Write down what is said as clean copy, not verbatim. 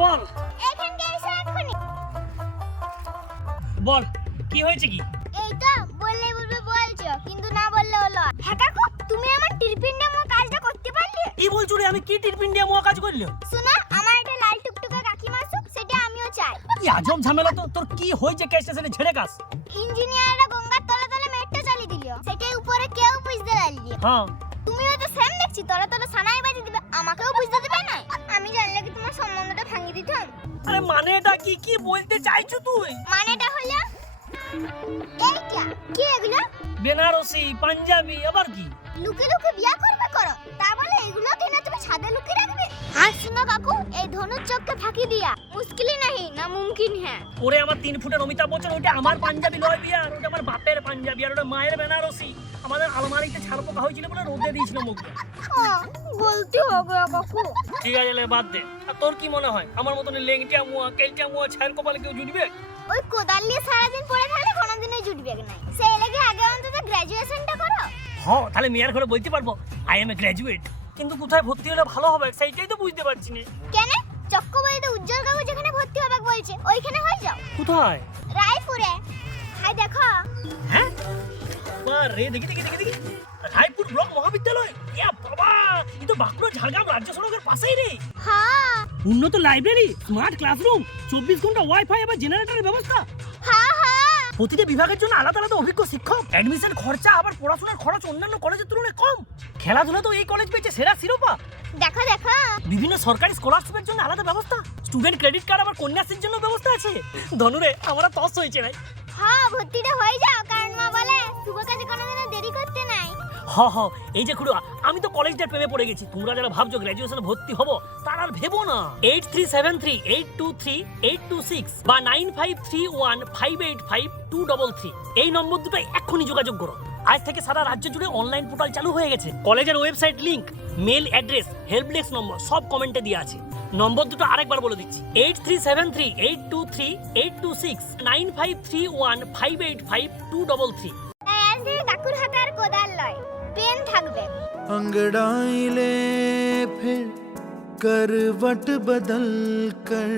বল এখানকে এসে এক্ষুনি বল কি হয়েছে কি? এই তো বললে বলবে বলছো কিন্তু না বললে হলো। হ্যাঁ কাকু তুমি আমার টিরপিন্ডিয়ামো কাজটা করতে পারলে? কি বলছো রে? আমি কি টিরপিন্ডিয়ামো কাজ করলি? শোনা আমার একটা লাল টুকটুকে কাকিমা আসুক সেটা আমিও চাই। কি আজব ঝামেলা তো। তোর কি হয়েছে কে স্টেশনে ছেড়ে কাস? ইঞ্জিনিয়াররা গঙ্গার তলে তলে মেট্রো চালিয়ে দিল, সেটাই উপরে কেউ বুঝতে পারলি। হ্যাঁ তুমিও তো সেম দেখছি, তলে তলে সানাই বাজি দিবে, আমাকেও বুঝতে দিবে না। আমি জানলে কি তোমার সম্বন্ধটা ভাঙিয়ে দিতাম। আরে মানেটা কি? কি বলতে চাইছো তুই? মানেটা হলো এইটা। কি এগুলো? বেনারসি, পাঞ্জাবি, আবার কি? লুকে লুকে বিয়া করবে করো, তা বলে এগুলো কিনা তুমি ছাদে লুকিয়ে রাখবে? আর শোনো কাকু, এই ধনুর চোখকে ফাঁকি দিয়া মুশকিলই নাহি না মুমকিন হ্যাঁ। ওরে আমার 3 ফুটের অমিতাভ বচ্চন, ওটা আমার পাঞ্জাবি লয় বিয়ার, ওটা আমার বাপের পাঞ্জাবি, আর ওটা মায়ের বেনারসি। আমাদের আলমারিতে ছাড় পোকা হয়েছিল বলে রোদে দিয়েছিল মুখে। বলতে হবে কাকু। ঠিক আছে লে বাদ দে। আর তোর কি মনে হয় আমার মতন লেংটিয়া মুয়া কেলটিয়া মুয়া ছাড় কপালে কেউ জুটবে? ওই কোদাল নিয়ে সারাদিন পড়ে থাকলে কোনোদিনই জুটবে না। সেই লেগে আগে অন্তত গ্র্যাজুয়েশনটা করো। হ্যাঁ তাহলে মেয়ার ঘরে বলতে পারবো আই এম এ গ্র্যাজুয়েট। কিন্তু কোথায় ভর্তি হলে ভালো হবে সেইটাই তো বুঝতে পারছি না। কেন? চক্কবাড়িতে উজ্জ্বল কাকু যেখানে ভর্তি হবে বলছে ওইখানে হয়ে যাও। কোথায়? রায়পুরে। হাই দেখো। হ্যাঁ রে, দেখি দেখি দেখি দেখি, রায়পুর ব্লক মহাবিদ্যালয়। ইয়া বাবা, এই তো বাঁকুড়া ঝাড়গ্রাম রাজ্য সড়কের পাশেই রে। হ্যাঁ উন্নত লাইব্রেরি, স্মার্ট ক্লাসরুম, 24 ঘন্টা ওয়াইফাই এবং জেনারেটরের ব্যবস্থা। হ্যাঁ হ্যাঁ। প্রতিটা বিভাগের জন্য আলাদা আলাদা অভিজ্ঞ শিক্ষক, অ্যাডমিশন খরচা আবার পড়াশোনার খরচ অন্যান্য কলেজের তুলনায় কম। খেলাধুলা তো এই কলেজ পেয়েছে সেরা শিরোপা। দেখো দেখো। বিভিন্ন সরকারি স্কলারশিপের জন্য আলাদা ব্যবস্থা, স্টুডেন্ট ক্রেডিট কার্ড আবার কন্যাশ্রীর জন্য ব্যবস্থা আছে। ধনুরে আমরা তস হয়েছে ভাই। হ্যাঁ ভর্তিটা হয়ে যাও, কারণ মা বলে শুভ কাজে কোনোদিনও দেরি করতে নাই। এই যে খুড়ো, আমি তো কলেজটার প্রেমে পড়ে গেছি। তোমরা যারা ভাবছো গ্র্যাজুয়েশনে ভর্তি হবো তারা আর ভেবো না। 8373823826 বা 9531585233 এই নম্বর দুটো এক্ষুনি যোগাযোগ করো। আজ থেকে সারা রাজ্য জুড়ে অনলাইন পোর্টাল চালু হয়ে গেছে। কলেজের website link, mail address, helpdesk number সব কমেন্টে দেওয়া আছে। নম্বর দুটো আরেকবার বলে দিচ্ছি, 8373823826 9531585233। আজ থেকে কাকুর হাতে আর কোদাল লয়, পেন থাকবে। अंगड़ाई ले फिर करवट बदल कर